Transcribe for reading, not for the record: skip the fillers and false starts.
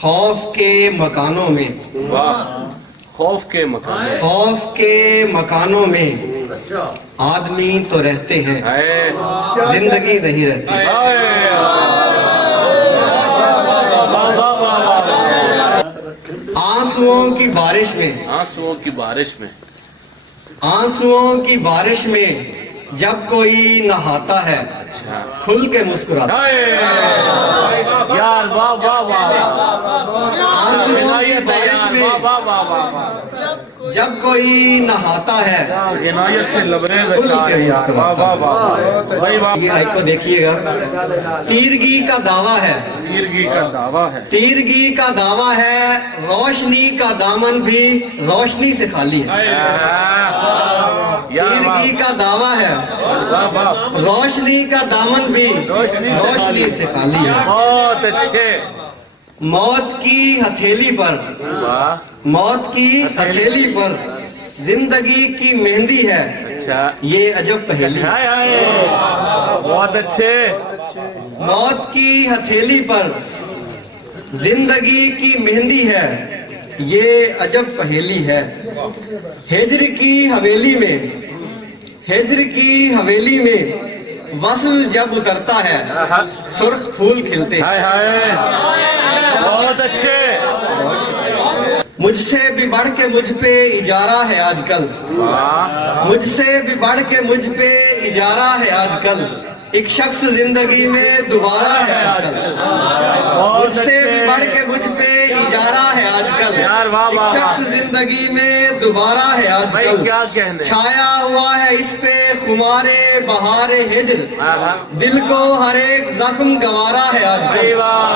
خوف کے مکانوں میں، واہ، خوف کے مکان میں، خوف کے مکانوں میں آدمی تو رہتے ہیں، ہائے، زندگی نہیں رہتی۔ ہائے، آنسوؤں کی بارش میں، آنسوؤں کی بارش میں، آنسوؤں کی بارش میں جب کوئی نہاتا ہے اچھا، کھل کے مسکراتا ہے۔ ہائے، یار واہ واہ واہ، آنسوؤں کی غنایت ہے بارش یار، میں واہ واہ واہ واہ واہ، جب کوئی نہاتا ہے، غنایت سے لبریز اشعار ہے یار، واہ واہ واہ، بھائی واہ، یہ آیت کو دیکھیے گا، تیرگی کا دعویٰ ہے، تیرگی کا دعویٰ ہے، تیرگی کا دعویٰ ہے، روشنی کا دامن بھی روشنی سے خالی ہے۔ یار تیرگی کا دعویٰ ہے، واہ واہ، روشنی کا دامن بھی روشنی سے خالی ہے۔ بہت اچھے، موت کی ہتھیلی پر، واہ، موت کی ہتھیلی پر زندگی کی مہندی ہے، اچھا، یہ عجب پہیلی ہے۔ ہائے ہائے، بہت اچھے، موت کی ہتھیلی پر زندگی کی مہندی ہے، یہ عجب پہیلی ہے۔ ہجر کی حویلی میں، ہجر کی حویلی میں وصل جب اترتا ہے سرخ پھول کھلتے ہیں۔ ہائے ہائے، بہت اچھے، مجھ سے بھی بڑھ کے مجھ پہ اجارہ ہے آج کل، واہ، مجھ سے بھی بڑھ کے مجھ پہ اجارہ ہے آج کل، ایک شخص زندگی میں دوبارہ ہے آج کل۔ مجھ سے بھی بڑھ کے مجھ پہ اجارہ ہے آج کل، یار واہ ایک واہ، شخص زندگی میں دوبارہ ہے آج بھائی کل۔ کیا کہنے، چھایا ہوا ہے اس پہ خمار بہار ہجر، آہا، دل کو ہر ایک زخم گوارا ہے آج کل۔ بھائی واہ۔